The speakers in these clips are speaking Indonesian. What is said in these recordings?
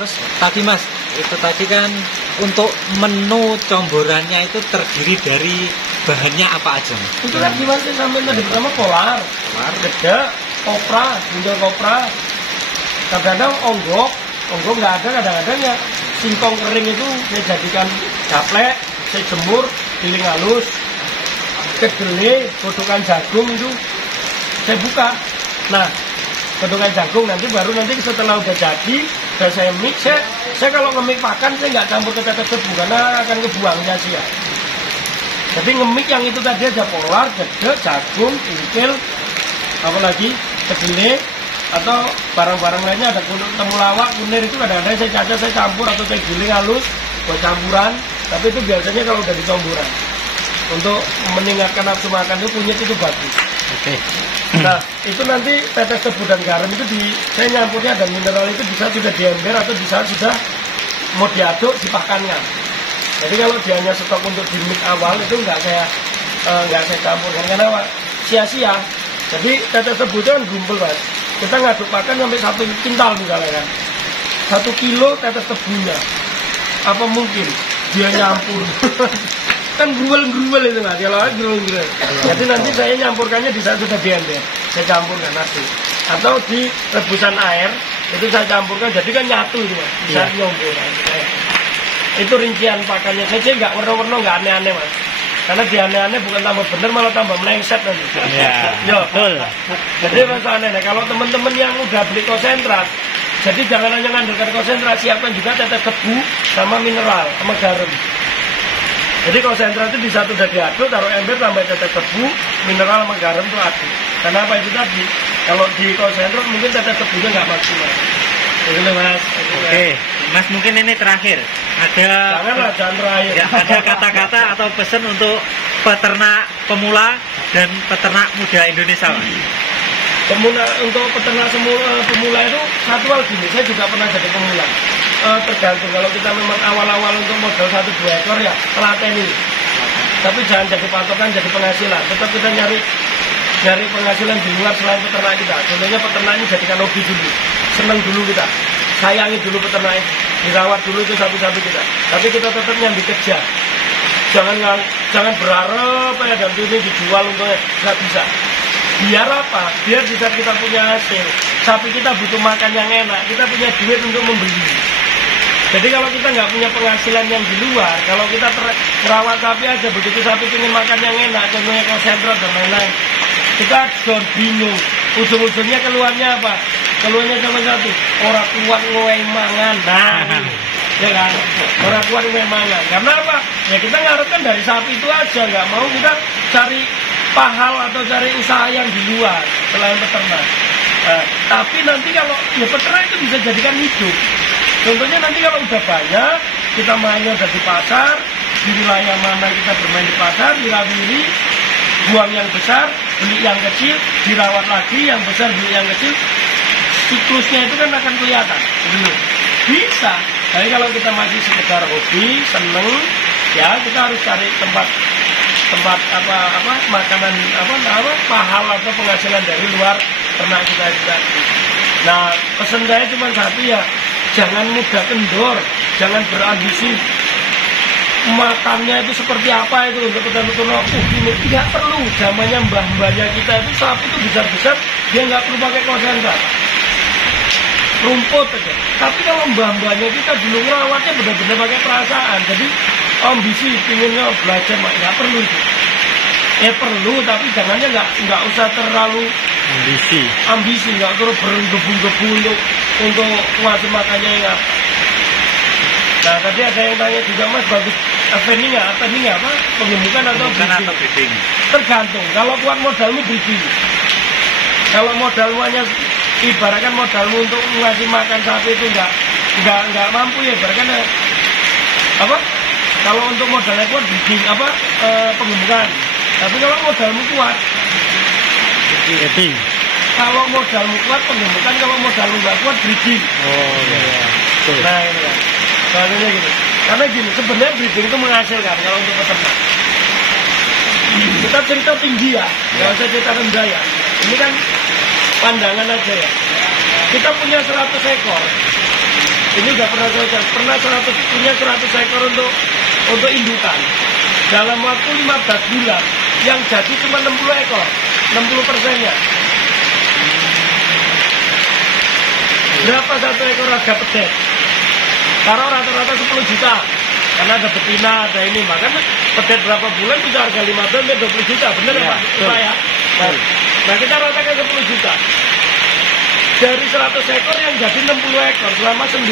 Terus tadi Mas, itu tadi kan untuk menu comborannya itu terdiri dari bahannya apa aja? Itu kan gimana sih sampai tadi pertama polar, gede, kopra, buntut kopra, kadang-kadang onggok nggak ada, kadang-kadang ya singkong kering itu saya jadikan gaplek, saya jemur, giling halus, kedelai, godongan jagung itu saya buka. Nah, godongan jagung nanti setelah udah jadi, dan saya mix, saya kalau nge-mix pakan saya nggak campur ke tetes tebu karena akan kebuang sia-sia. Jadi nge-mix yang itu tadi aja polar, gede, jagung, ingkil, apalagi kedelai atau barang-barang lainnya ada temulawak, kunir itu kadang-kadang saya caca, saya campur atau saya giling halus buat campuran. Tapi itu biasanya kalau udah di comboran untuk meningkatkan nafsu makan itu kunyit itu bagus. Oke. Nah itu nanti tetes tebu dan garam itu saya nyampurnya dan mineral itu bisa sudah diember atau bisa sudah mau diaduk dipakankan. Jadi kalau dia hanya stok untuk di mix awal itu nggak saya campurkan karena sia-sia. Jadi tetes tebu itu kan gumpul Mas. Kita ngaduk pakan sampai 1 kintal misalnya kan, 1 kilo tetes tebunya. Apa mungkin dia nyampur? Kan gruel itu Mas, kalau gruel. Jadi nanti saya nyampurkannya di saat sudah diember, saya campurkan nanti. Atau di rebusan air itu saya campurkan, jadi kan nyatu itu Mas, bisa nyombor. Itu rincian pakannya. Saya nggak warna-warna, nggak aneh-aneh Mas. Karena dia aneh-aneh bukan tambah bener malah tambah melengsek nanti. Iya, betul. Jadi rasa aneh. Kalau teman-teman yang udah beli konsentrat, jadi jangan hanya ngandalkan konsentrat, siapkan juga tetes tebu sama mineral sama garam. Jadi konsentrat itu di satu udah diaduk, taruh ember tambah tetes tebu, mineral sama garam itu aduk. Karena apa itu tadi? Kalau di konsentrat mungkin tetes tebunya nggak maksimal. Jadi Mas. Oke, Mas mungkin ini terakhir. Jangan terakhir. Ya, ada kata-kata atau pesan untuk peternak pemula dan peternak muda Indonesia, Mas? Untuk peternak pemula itu satu hal gini, saya juga pernah jadi pemula. Tergantung kalau kita memang awal-awal untuk modal 1-2 ekor ya telateni. Tapi jangan jadi patokan, jadi penghasilan. Tetap kita nyari penghasilan di luar selain peternak kita. Contohnya peternak ini jadikan hobi dulu, senang dulu kita, sayangi dulu peternak ini, dirawat dulu itu sapi-sapi kita. Tapi kita tetap nyambi kerja. Jangan berharap ya dan ini dijual untungnya, nggak bisa. Biar apa? Biar di saat kita punya hasil, sapi kita butuh makan yang enak, kita punya duit untuk membeli. Jadi kalau kita nggak punya penghasilan yang di luar, kalau kita merawat sapi aja, begitu sapi ingin makan yang enak, contohnya konsentrat dan lain-lain, kita sudah bingung. Ujung-ujungnya keluarnya apa? Keluarnya cuma satu, orang kuat ngoeng mangan. Nah, ya kan? Orang kuat ngoeng mangan. Karena apa? Ya kita ngarepkan dari sapi itu aja, nggak mau kita cari pahal atau cari usaha yang di luar selain peternak. Tapi nanti kalau ya peternak itu bisa jadikan hidup. Contohnya nanti kalau udah banyak, kita mainnya udah di pasar, di wilayah mana kita bermain di pasar, wirawiri, buang yang besar, beli yang kecil, dirawat lagi, yang besar beli yang kecil, siklusnya itu kan akan kelihatan. Bisa. Tapi kalau kita masih sekedar hobi, seneng, ya kita harus cari tempat makanan pahal atau penghasilan dari luar ternak kita juga. Nah pesan saya cuma satu ya, jangan mudah kendor, jangan berambisi makannya itu seperti apa itu untuk betul-betul ini tidak perlu. Zamannya mbah-mbahnya kita itu sapi itu besar-besar, dia nggak perlu pakai konsentrat, rumput aja. Tapi kalau mbah-mbahnya kita dulu ngerawatnya benar-benar pakai perasaan, jadi ambisi pinginnya belajar nggak perlu itu. Perlu, tapi jangannya nggak usah terlalu ambisi, nggak terus bergebu-gebu untuk ngasih makannya yang apa. Nah tadi ada yang tanya juga Mas, bagus apa pengemukan atau breeding? Tergantung. Kalau kuat modalmu breeding. Kalau modalmu hanya ibaratkan modalmu untuk ngasih makan sapi itu nggak mampu ya, ibaratkan apa? Kalau untuk modalnya kuat breeding pengemukan. Tapi kalau modalmu kuat breeding. Kalau modalmu kuat pengemukan, kalau modalmu nggak kuat breeding. Oh iya. Nah ini kan. Soalnya gitu. Karena gini, sebenarnya breeding itu menghasilkan kalau untuk peternak. Kita cerita tinggi ya, nggak usah cerita rendah ya. Ini kan pandangan aja ya. Kita punya 100 ekor. Ini udah pernah saya cek. Pernah 100 ekor untuk indukan. Dalam waktu 15 bulan, yang jadi cuma 60 ekor, 60%-nya. Berapa satu ekor harga pedet? Taruh rata-rata 10 juta. Karena ada betina, ada ini. Makanya pedet berapa bulan bisa harga 15-20 juta. Bener ya, Pak? Ya? Nah, kita ratakan 10 juta. Dari 100 ekor yang jadi 60 ekor selama 15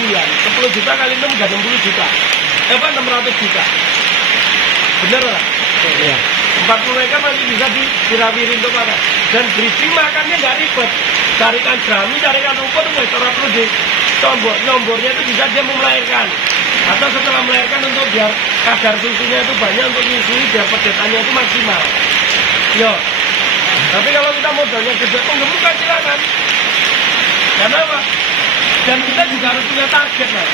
bulan. 10 juta kali 6 udah 60 juta. 600 juta. Bener lah? Iya. 40 ekor masih bisa dirawirin untuk apa? Dan breeding makannya nggak ribet. Carikan jerami, carikan rumput, orang perlu di nombornya itu bisa dia melahirkan. Atau setelah melahirkan untuk biar kadar susunya itu banyak untuk nyusui biar pedetannya itu maksimal. Yo. Tapi kalau kita modalnya gede, penggemukan silakan. Karena apa? Dan kita juga harus punya target lah.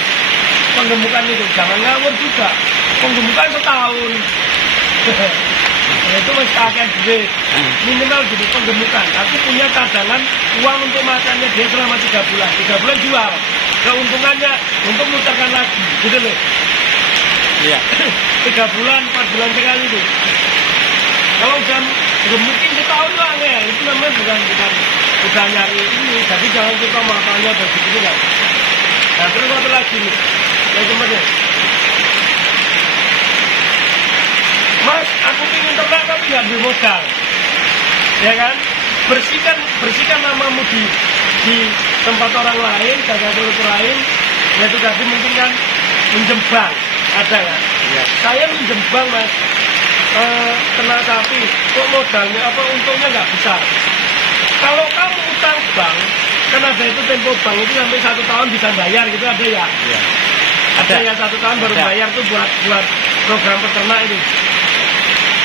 Penggemukan itu jangan ngawur juga. Penggemukan setahun. Itu masih pakai duit. Minimal gitu penggemukan. Tapi punya cadangan uang untuk makannya dia selama 3 bulan. 3 bulan jual. Keuntungannya untuk muterkan lagi. Gitu loh. Iya. 3 bulan, 4 bulan sekali itu. Kalau udah gemukin setahun itu angel. Itu namanya bukan nyari ini. Jadi jangan kita makannya udah begitu kan. Nah terus apa lagi nih? Yang kemarin. Mas, aku ingin ternak tapi nggak beli modal, ya kan? Bersihkan namamu di tempat orang lain, jaga mulut lain. Yaitu tadi mungkin kan minjem bank, ada kan? Ya. Saya minjem bank mas, ternak sapi, kok modalnya apa untungnya nggak besar. Kalau kamu utang bank, kan ada itu tempo bank itu sampai 1 tahun bisa bayar gitu ada ya? Ya. Ada yang 1 tahun baru bayar tuh buat program peternak itu.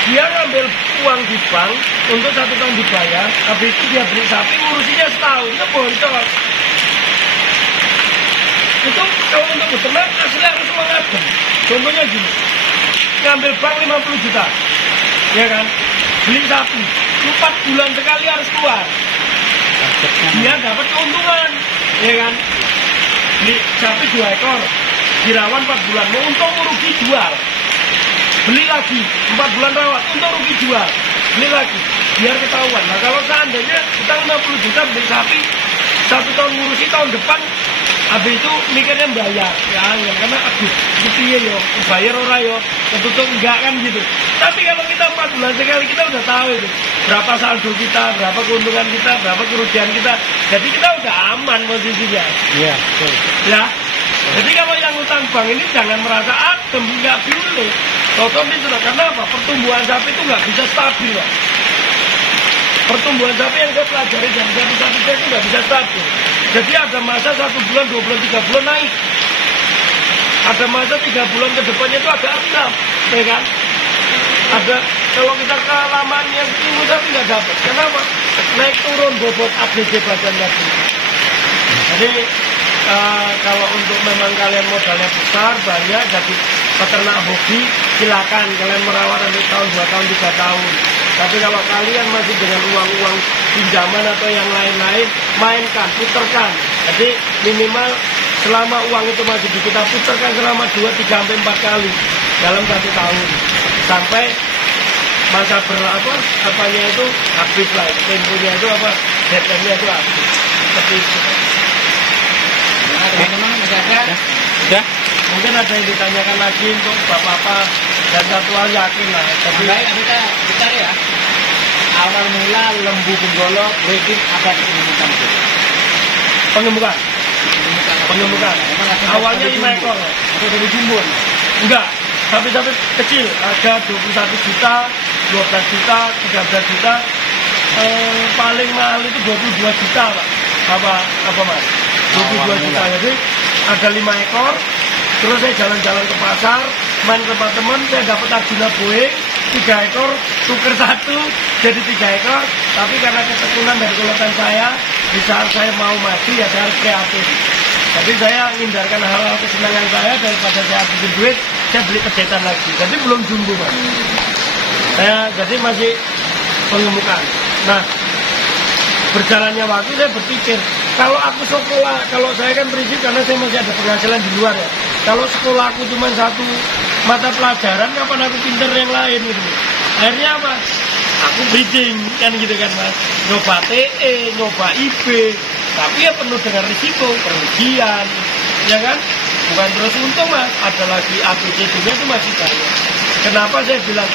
Dia ngambil uang di bank untuk 1 tahun dibayar, habis itu dia beli sapi ngurusinya setahun, itu boncos. Itu kalau untuk beternak asli harus mengadem. Contohnya gini, ngambil bank 50 juta, ya kan? Beli sapi, 4 bulan sekali harus keluar. Dia dapat keuntungan, ya kan? Beli sapi 2 ekor, dirawat 4 bulan, mau untung rugi jual. Beli lagi, 4 bulan rawat, untuk rugi jual. Beli lagi, biar ketahuan. Nah kalau seandainya kita 50 juta beli sapi, 1 tahun ngurusi, tahun depan habis itu mikirnya bayar. Ya karena aduh, gitu ya, bayar orang yo, ketutup enggak kan gitu. Tapi kalau kita 4 bulan sekali, kita udah tahu itu. Berapa saldo kita, berapa keuntungan kita, berapa kerugian kita. Jadi kita udah aman posisinya. Iya, betul. Ya. Jadi kalau yang utang bank ini jangan merasa adem, nggak boleh. Contohnya itu karena apa? Pertumbuhan sapi itu nggak bisa stabil, Pak. Pertumbuhan sapi yang saya pelajari dan sapi itu nggak bisa stabil. Jadi ada masa 1 bulan, 2 bulan, 3 bulan naik. Ada masa 3 bulan ke depannya itu agak rendah, ya kan? Ada kalau kita kelamannya itu tapi nggak dapat. Kenapa? Naik turun bobot ABG badan lagi. Jadi kalau untuk memang kalian modalnya besar, banyak, jadi peternak hobi, silakan kalian merawat nanti tahun, 2 tahun, 3 tahun. Tapi kalau kalian masih dengan uang-uang pinjaman atau yang lain-lain, mainkan, puterkan. Jadi minimal selama uang itu masih kita puterkan selama 2, 3, sampai 4 kali dalam 1 tahun. Sampai masa apanya itu habis lah, temponya itu apa, deadline-nya itu habis. Seperti itu. Teman-teman masih ada? Sudah? Mungkin ada yang ditanyakan lagi untuk bapak-bapak dan satu hal yakin lah. Tapi kita ya, awal mula lembu benggolo breeding apa pengemukan itu? Pengemukan. Awalnya 5 ekor. Atau dari jumbo? Enggak. Sapi-sapi kecil ada 21 juta, 12 juta, 13 juta. Paling mahal itu 22 juta, Pak. Apa Mas? 22 juta. Jadi ada 5 ekor. Terus saya jalan-jalan ke pasar, main ke tempat teman, saya dapat Arjuna Boeing 3 ekor, tuker 1 jadi 3 ekor. Tapi karena ketekunan dari kuletan saya, di saat saya mau maju ya saya harus kreatif. Jadi saya menghindarkan hal-hal kesenangan saya daripada saya habisin duit, saya beli pedetan lagi. Jadi belum jumbo, Mas. Saya jadi masih pengemukan. Nah, berjalannya waktu saya berpikir, Kalau aku sekolah, kalau saya kan prinsip karena saya masih ada penghasilan di luar ya. Kalau sekolah aku cuma satu mata pelajaran, kapan aku pinter yang lain gitu. Akhirnya apa? Aku breeding kan gitu kan mas. Nyoba TE, nyoba IB, tapi ya penuh dengan risiko, kerugian, ya kan? Bukan terus untung mas, ada lagi ABCD-nya itu masih banyak. Kenapa saya bilang,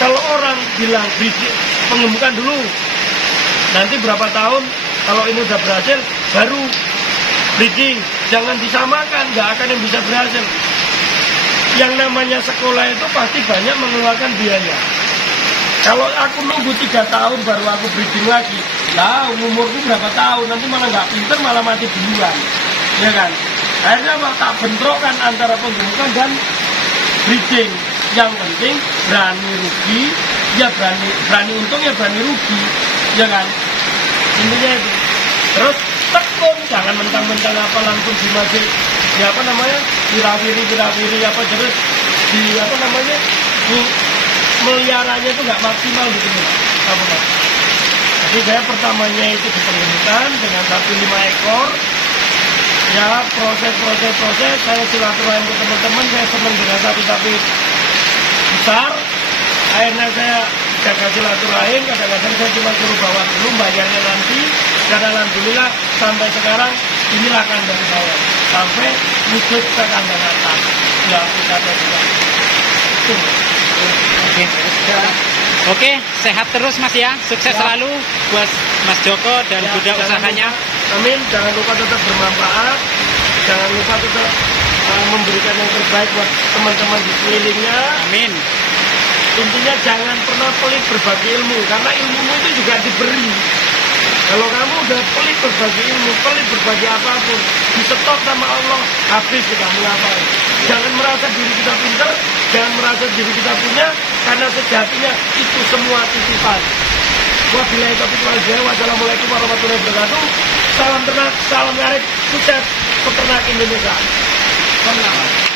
kalau orang bilang breeding, pengemukan dulu, nanti berapa tahun, kalau ini udah berhasil, baru breeding. Jangan disamakan, nggak akan yang bisa berhasil. Yang namanya sekolah itu pasti banyak mengeluarkan biaya. Kalau aku nunggu 3 tahun baru aku breeding lagi, lah umurku berapa tahun, nanti malah nggak pinter, malah mati duluan, ya kan? Akhirnya tak bentrokan antara penggemukan dan breeding. Yang penting berani rugi, ya berani untung ya berani rugi, ya kan? Intinya itu. Terus tekun, jangan mentang-mentang apa langsung dimasukin, ya apa namanya, wirawiri apa terus di apa namanya, meliaranya itu nggak maksimal gitu apa mas. Jadi saya pertamanya itu di penggemukan dengan 5 ekor. Ya proses saya silaturahim ke teman-teman, saya senang dengan sapi besar. Akhirnya saya jaga silaturahim, kadang-kadang saya cuma suruh bawa dulu, bayarnya nanti. Dan alhamdulillah sampai sekarang inilah kandang saya, sampai wujud ke kandang atas. Ya kita juga. Oke, sehat terus mas ya, sukses selalu buat Mas Joko dan Bunda usahanya. Amin, jangan lupa tetap bermanfaat, jangan lupa tetap memberikan yang terbaik buat teman-teman di sekelilingnya. Amin. Intinya jangan pernah pelit berbagi ilmu, karena ilmu itu juga diberi. Kalau kamu udah pelit berbagi ilmu, pelit berbagi apapun, disetor sama Allah, habis kamu ngapain. Jangan merasa diri kita pintar, jangan merasa diri kita punya, karena sejatinya itu semua titipan. Wabillahi taufiq wal hidayah. Wassalamualaikum warahmatullahi wabarakatuh. Salam ternak, salam ngarit, sukses peternak Indonesia. Selamat.